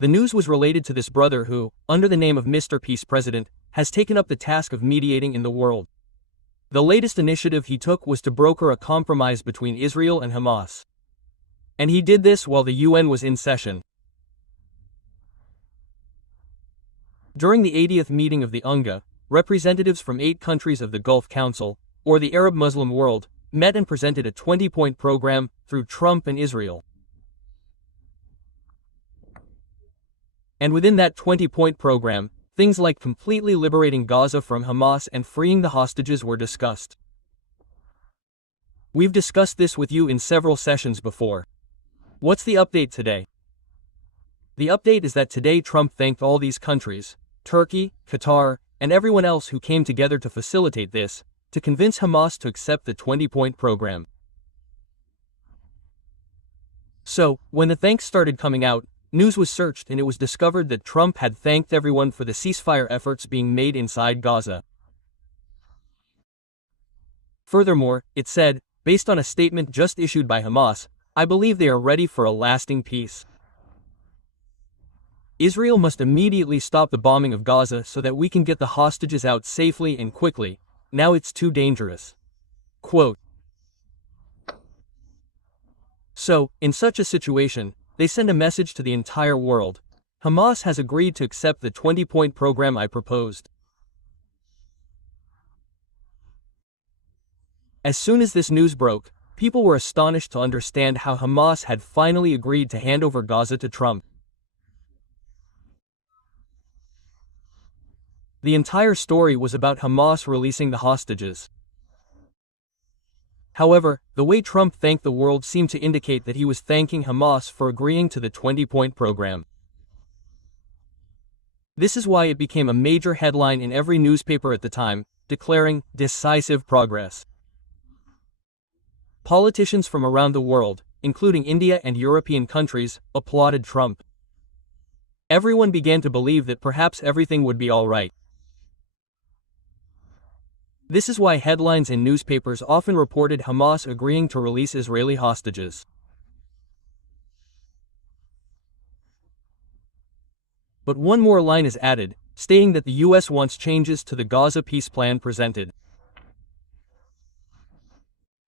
The news was related to this brother who, under the name of Mr. Peace President, has taken up the task of mediating in the world. The latest initiative he took was to broker a compromise between Israel and Hamas. And he did this while the UN was in session. During the 80th meeting of the UNGA, representatives from 8 countries of the Gulf Council, or the Arab Muslim world, met and presented a 20-point program through Trump and Israel. And within that 20-point program, things like completely liberating Gaza from Hamas and freeing the hostages were discussed. We've discussed this with you in several sessions before. What's the update today? The update is that today Trump thanked all these countries, Turkey, Qatar, and everyone else who came together to facilitate this, to convince Hamas to accept the 20-point program. So, when the thanks started coming out, news was searched and it was discovered that Trump had thanked everyone for the ceasefire efforts being made inside Gaza. Furthermore, it said, based on a statement just issued by Hamas, I believe they are ready for a lasting peace. Israel must immediately stop the bombing of Gaza so that we can get the hostages out safely and quickly. Now it's too dangerous. Quote. So, in such a situation, they send a message to the entire world. Hamas has agreed to accept the 20-point program I proposed. As soon as this news broke, people were astonished to understand how Hamas had finally agreed to hand over Gaza to Trump. The entire story was about Hamas releasing the hostages. However, the way Trump thanked the world seemed to indicate that he was thanking Hamas for agreeing to the 20-point program. This is why it became a major headline in every newspaper at the time, declaring decisive progress. Politicians from around the world, including India and European countries, applauded Trump. Everyone began to believe that perhaps everything would be all right. This is why headlines in newspapers often reported Hamas agreeing to release Israeli hostages. But one more line is added, stating that the US wants changes to the Gaza peace plan presented.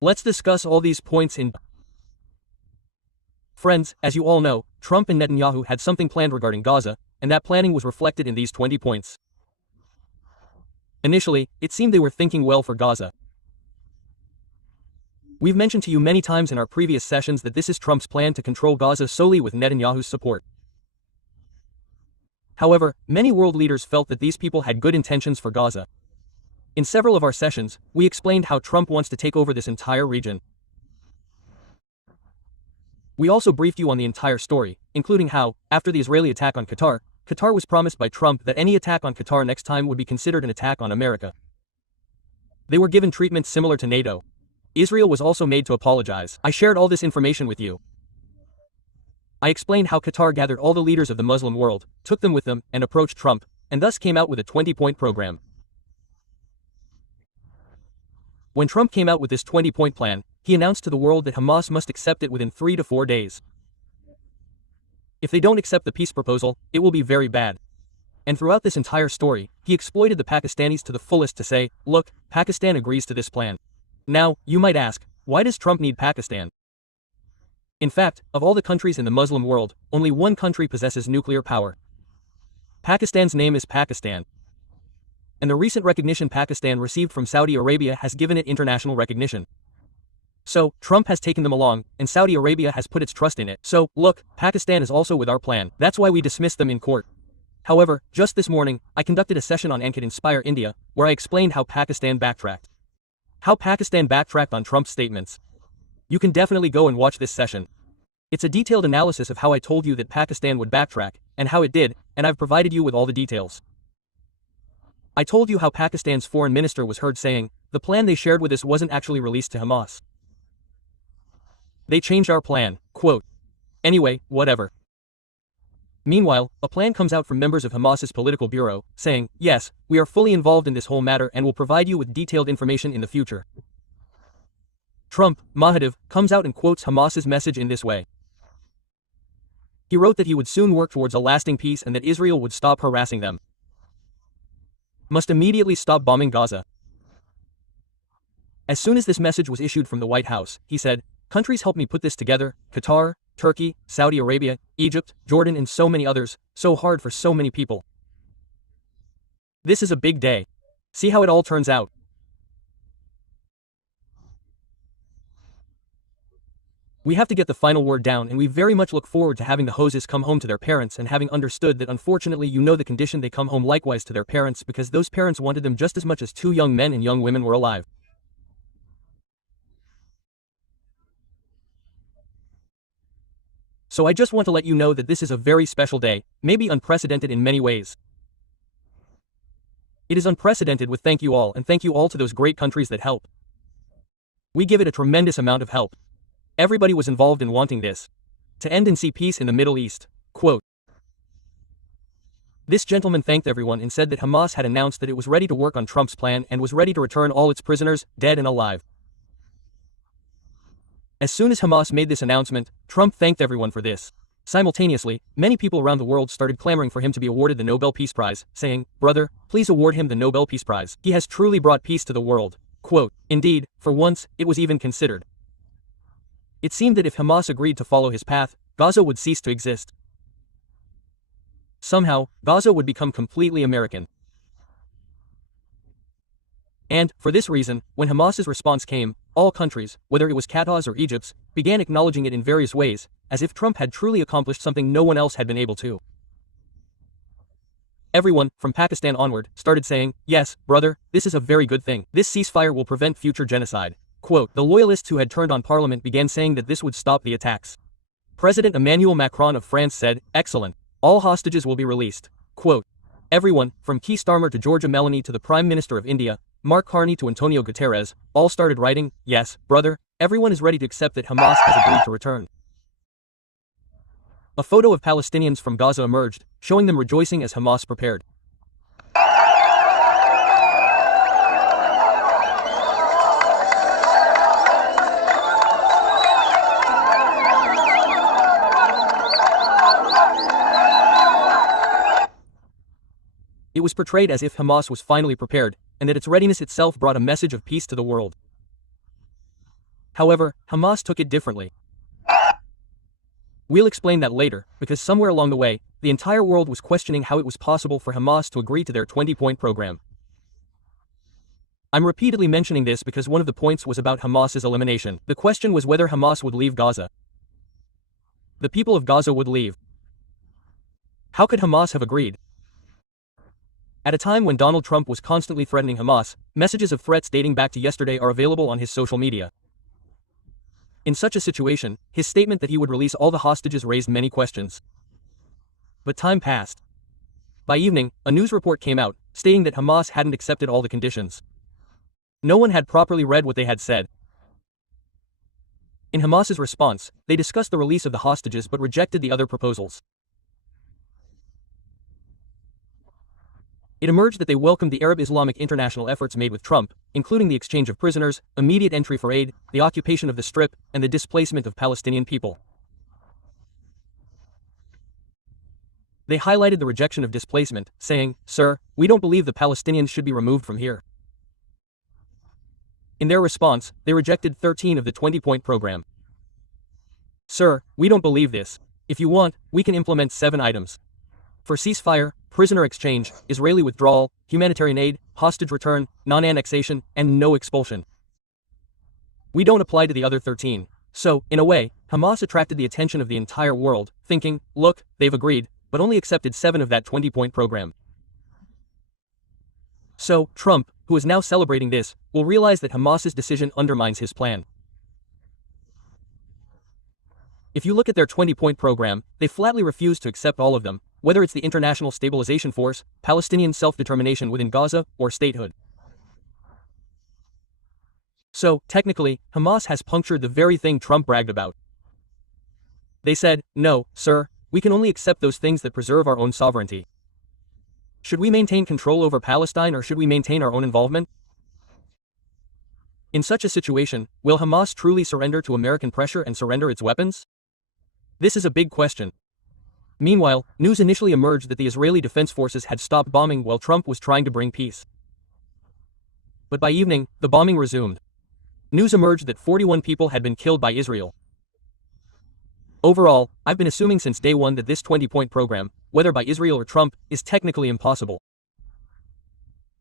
Let's discuss all these points in. Friends, as you all know, Trump and Netanyahu had something planned regarding Gaza, and that planning was reflected in these 20 points. Initially, it seemed they were thinking well for Gaza. We've mentioned to you many times in our previous sessions that this is Trump's plan to control Gaza solely with Netanyahu's support. However, many world leaders felt that these people had good intentions for Gaza. In several of our sessions, we explained how Trump wants to take over this entire region. We also briefed you on the entire story, including how, after the Israeli attack on Qatar, Qatar was promised by Trump that any attack on Qatar next time would be considered an attack on America. They were given treatment similar to NATO. Israel was also made to apologize. I shared all this information with you. I explained how Qatar gathered all the leaders of the Muslim world, took them with them, and approached Trump, and thus came out with a 20-point program. When Trump came out with this 20-point plan, he announced to the world that Hamas must accept it within 3 to 4 days. If they don't accept the peace proposal, it will be very bad. And throughout this entire story, he exploited the Pakistanis to the fullest to say, look, Pakistan agrees to this plan. Now, you might ask, why does Trump need Pakistan? In fact, of all the countries in the Muslim world, only one country possesses nuclear power. Pakistan's name is Pakistan. And the recent recognition Pakistan received from Saudi Arabia has given it international recognition. So, Trump has taken them along, and Saudi Arabia has put its trust in it. So, look, Pakistan is also with our plan. That's why we dismissed them in court. However, just this morning, I conducted a session on Ankit Inspire India, where I explained how Pakistan backtracked. How Pakistan backtracked on Trump's statements. You can definitely go and watch this session. It's a detailed analysis of how I told you that Pakistan would backtrack, and how it did, and I've provided you with all the details. I told you how Pakistan's foreign minister was heard saying, the plan they shared with us wasn't actually released to Hamas. They changed our plan, quote. Anyway, whatever. Meanwhile, a plan comes out from members of Hamas's political bureau, saying, yes, we are fully involved in this whole matter and will provide you with detailed information in the future. Trump, Mahadev, comes out and quotes Hamas's message in this way. He wrote that he would soon work towards a lasting peace and that Israel would stop harassing them. Must immediately stop bombing Gaza. As soon as this message was issued from the White House, he said, "Countries helped me put this together: Qatar, Turkey, Saudi Arabia, Egypt, Jordan and so many others, so hard for so many people. This is a big day. See how it all turns out." We have to get the final word down, and we very much look forward to having the hoses come home to their parents and having understood that unfortunately the condition they come home likewise to their parents, because those parents wanted them just as much as 2 young men and young women were alive. So I just want to let you know that this is a very special day, maybe unprecedented in many ways. It is unprecedented with thank you all, and thank you all to those great countries that help. We give it a tremendous amount of help. Everybody was involved in wanting this to end and see peace in the Middle East. Quote, "This gentleman thanked everyone and said that Hamas had announced that it was ready to work on Trump's plan and was ready to return all its prisoners, dead and alive. As soon as Hamas made this announcement, Trump thanked everyone for this. Simultaneously, many people around the world started clamoring for him to be awarded the Nobel Peace Prize, saying, 'Brother, please award him the Nobel Peace Prize. He has truly brought peace to the world.' Quote, indeed, for once, it was even considered. It seemed that if Hamas agreed to follow his path, Gaza would cease to exist. Somehow, Gaza would become completely American. And, for this reason, when Hamas's response came, all countries, whether it was Qatar's or Egypt's, began acknowledging it in various ways, as if Trump had truly accomplished something no one else had been able to. Everyone, from Pakistan onward, started saying, 'Yes, brother, this is a very good thing. This ceasefire will prevent future genocide.' Quote, the loyalists who had turned on parliament began saying that this would stop the attacks. President Emmanuel Macron of France said, 'Excellent. All hostages will be released.' Quote, everyone, from Keir Starmer to Georgia Meloni to the Prime Minister of India, Mark Carney to Antonio Guterres, all started writing, 'Yes, brother, everyone is ready to accept that Hamas has agreed to return.' A photo of Palestinians from Gaza emerged, showing them rejoicing as Hamas prepared. It was portrayed as if Hamas was finally prepared, and that its readiness itself brought a message of peace to the world. However, Hamas took it differently. We'll explain that later, because somewhere along the way, the entire world was questioning how it was possible for Hamas to agree to their 20-point program. I'm repeatedly mentioning this because one of the points was about Hamas's elimination. The question was whether Hamas would leave Gaza. The people of Gaza would leave. How could Hamas have agreed? At a time when Donald Trump was constantly threatening Hamas, messages of threats dating back to yesterday are available on his social media. In such a situation, his statement that he would release all the hostages raised many questions. But time passed. By evening, a news report came out, stating that Hamas hadn't accepted all the conditions. No one had properly read what they had said. In Hamas's response, they discussed the release of the hostages but rejected the other proposals. It emerged that they welcomed the Arab Islamic international efforts made with Trump, including the exchange of prisoners, immediate entry for aid, the occupation of the Strip, and the displacement of Palestinian people. They highlighted the rejection of displacement, saying, "Sir, we don't believe the Palestinians should be removed from here." In their response, they rejected 13 of the 20-point program. "Sir, we don't believe this. If you want, we can implement 7 items. For ceasefire, prisoner exchange, Israeli withdrawal, humanitarian aid, hostage return, non-annexation, and no expulsion. We don't apply to the other 13. So, in a way, Hamas attracted the attention of the entire world, thinking, look, they've agreed, but only accepted 7 of that 20-point program. So, Trump, who is now celebrating this, will realize that Hamas's decision undermines his plan. If you look at their 20-point program, they flatly refuse to accept all of them, whether it's the International Stabilization Force, Palestinian self-determination within Gaza, or statehood. So, technically, Hamas has punctured the very thing Trump bragged about. They said, "No, sir, we can only accept those things that preserve our own sovereignty. Should we maintain control over Palestine or should we maintain our own involvement?" In such a situation, will Hamas truly surrender to American pressure and surrender its weapons? This is a big question. Meanwhile, news initially emerged that the Israeli Defense Forces had stopped bombing while Trump was trying to bring peace. But by evening, the bombing resumed. News emerged that 41 people had been killed by Israel. Overall, I've been assuming since day one that this 20-point program, whether by Israel or Trump, is technically impossible.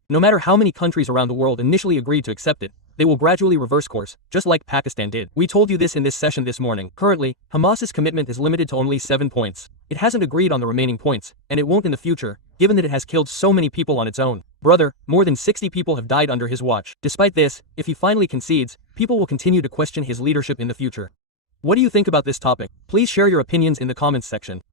No matter how many countries around the world initially agreed to accept it, they will gradually reverse course, just like Pakistan did. We told you this in this session this morning. Currently, Hamas's commitment is limited to only 7 points. It hasn't agreed on the remaining points, and it won't in the future, given that it has killed so many people on its own. Brother, more than 60 people have died under his watch. Despite this, if he finally concedes, people will continue to question his leadership in the future. What do you think about this topic? Please share your opinions in the comments section.